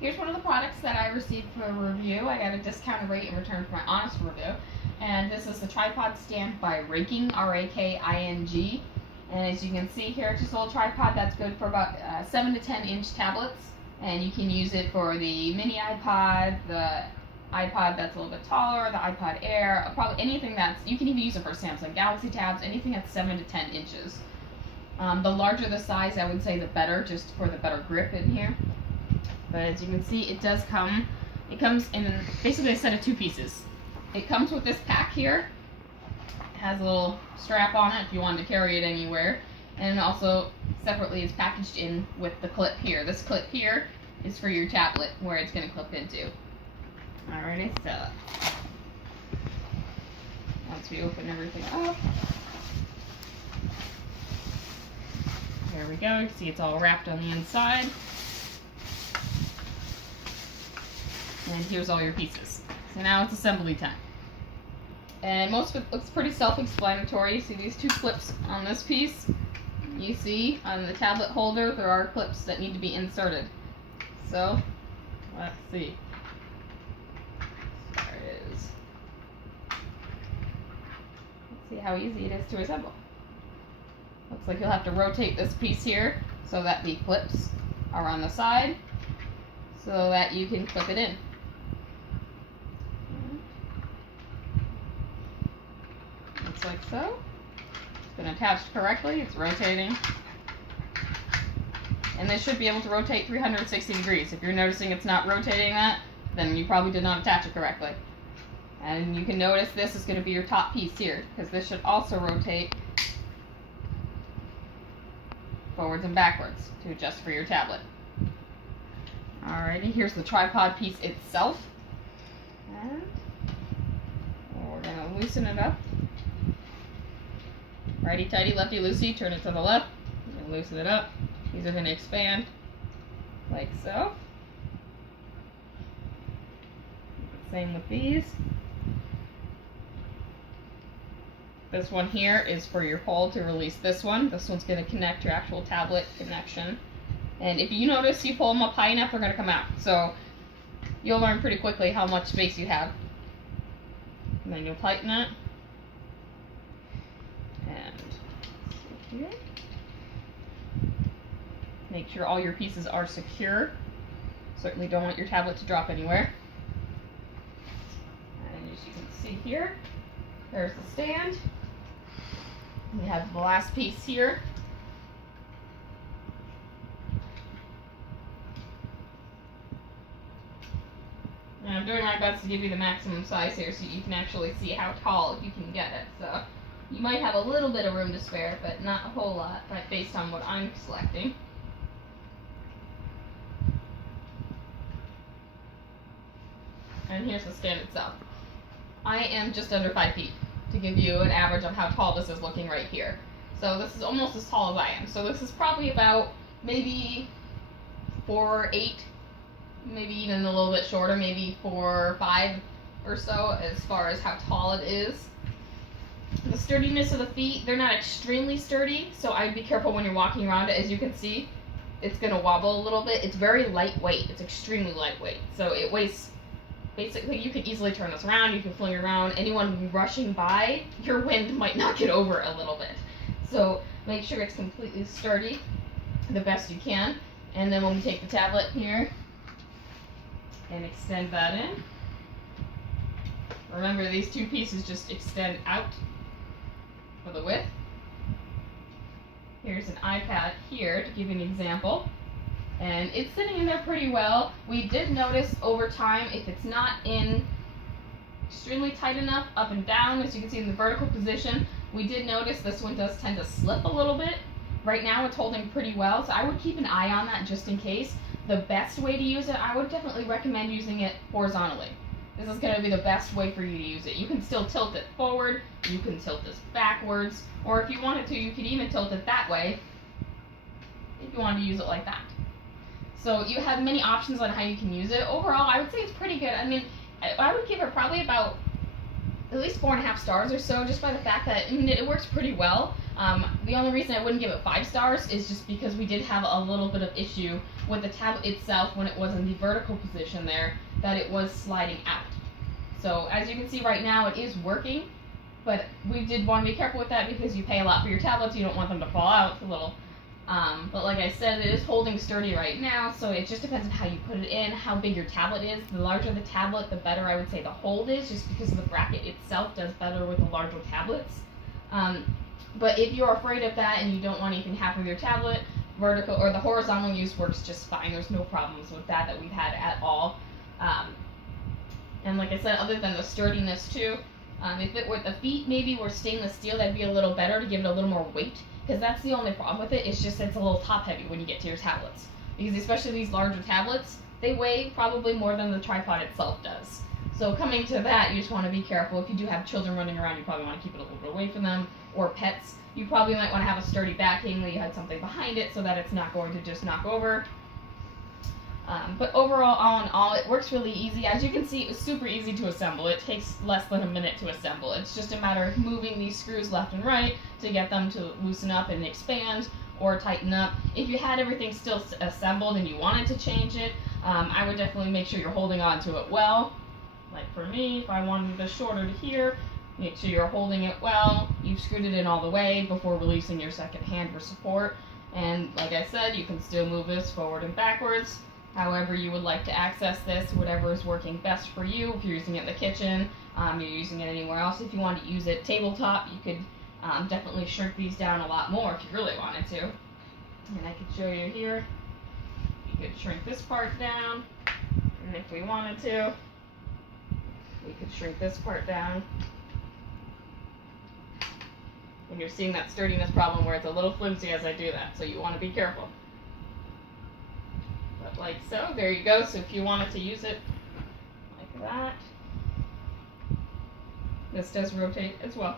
Here's one of the products that I received for a review. I got a discounted rate in return for my honest review. And this is the tripod stand by Raking, R-A-K-I-N-G. And as you can see here, it's just a little tripod that's good for about 7 to 10 inch tablets. And you can use it for the mini iPod, the iPod that's a little bit taller, the iPod Air, probably anything that's, you can even use it for Samsung Galaxy tabs, anything that's 7 to 10 inches. The larger the size, I would say the better, just for the better grip in here. But as you can see, it comes in basically a set of 2 pieces. It comes with this pack here. It has a little strap on it if you wanted to carry it anywhere. And also, separately, is packaged in with the clip here. This clip here is for your tablet, where it's going to clip into. Alrighty, so once we open everything up, there we go. You can see it's all wrapped on the inside. And here's all your pieces. So now it's assembly time. And most of it looks pretty self-explanatory. You see these 2 clips on this piece. You see on the tablet holder there are clips that need to be inserted. So, let's see. There it is. Let's see how easy it is to assemble. Looks like you'll have to rotate this piece here so that the clips are on the side so that you can clip it in. Looks like so. It's been attached correctly. It's rotating. And this should be able to rotate 360 degrees. If you're noticing it's not rotating that, then you probably did not attach it correctly. And you can notice this is going to be your top piece here, because this should also rotate forwards and backwards to adjust for your tablet. Alrighty, here's the tripod piece itself. And we're going to loosen it up. Righty tighty, lefty loosey, turn it to the left. We're going to loosen it up. These are going to expand like so. Same with these. This one here is for your pole to release this one. This one's going to connect your actual tablet connection. And if you notice you pull them up high enough, they're going to come out. So you'll learn pretty quickly how much space you have. And then you'll tighten it. And here. Make sure all your pieces are secure. Certainly don't want your tablet to drop anywhere. And as you can see here, there's the stand. We have the last piece here. And I'm doing my best to give you the maximum size here so you can actually see how tall you can get it. So you might have a little bit of room to spare, but not a whole lot, but based on what I'm selecting. And here's the stand itself. I am just under 5 feet to give you an average of how tall this is looking right here. So this is almost as tall as I am. So this is probably about maybe 4'8", maybe even a little bit shorter, maybe 4'5" or so as far as how tall it is. The sturdiness of the feet, they're not extremely sturdy, so I'd be careful when you're walking around it. As you can see, it's going to wobble a little bit. It's very lightweight. It's extremely lightweight. So it weighs, basically, you can easily turn this around, you can fling it around. Anyone rushing by, your wind might knock it over a little bit. So make sure it's completely sturdy the best you can. And then when we take the tablet here and extend that in, remember these 2 pieces just extend out for the width. Here's an iPad here to give you an example. And it's sitting in there pretty well. We did notice over time, if it's not in extremely tight enough up and down, as you can see in the vertical position, we did notice this one does tend to slip a little bit. Right now it's holding pretty well, so I would keep an eye on that just in case. The best way to use it, I would definitely recommend using it horizontally. This is going to be the best way for you to use it. You can still tilt it forward, you can tilt this backwards, or if you wanted to, you could even tilt it that way if you wanted to use it like that. So you have many options on how you can use it. Overall, I would say it's pretty good. I mean, I would give it probably about at least 4.5 stars or so, just by the fact that it works pretty well. The only reason I wouldn't give it 5 stars is just because we did have a little bit of issue with the tablet itself when it was in the vertical position there, that it was sliding out. So as you can see right now, it is working, but we did want to be careful with that because you pay a lot for your tablets. You don't want them to fall out. It's a little, but like I said, it is holding sturdy right now, so it just depends on how you put it in, how big your tablet is. The larger the tablet, the better I would say the hold is, just because the bracket itself does better with the larger tablets. But if you're afraid of that and you don't want anything to happen with your tablet, vertical or the horizontal use works just fine. There's no problems with that we've had at all. And like I said, other than the sturdiness too, if it were the feet maybe were stainless steel, that'd be a little better to give it a little more weight, because that's the only problem with it. It's just it's a little top heavy when you get to your tablets, because especially these larger tablets, they weigh probably more than the tripod itself does. So coming to that, you just want to be careful. If you do have children running around, you probably want to keep it a little bit away from them, or pets. You probably might want to have a sturdy backing that you had something behind it so that it's not going to just knock over. But overall, all in all, it works really easy. As you can see, it's super easy to assemble. It takes less than a minute to assemble. It's just a matter of moving these screws left and right to get them to loosen up and expand or tighten up. If you had everything still assembled and you wanted to change it, I would definitely make sure you're holding on to it well. Like for me, if I wanted this shorter to here, make sure you're holding it well. You've screwed it in all the way before releasing your second hand for support. And like I said, you can still move this forward and backwards. However you would like to access this, whatever is working best for you. If you're using it in the kitchen, you're using it anywhere else. If you want to use it tabletop, you could definitely shrink these down a lot more if you really wanted to. And I could show you here. You could shrink this part down, and if we wanted to, we could shrink this part down. And you're seeing that sturdiness problem where it's a little flimsy as I do that, so you want to be careful. But like so, there you go. So if you wanted to use it like that, this does rotate as well.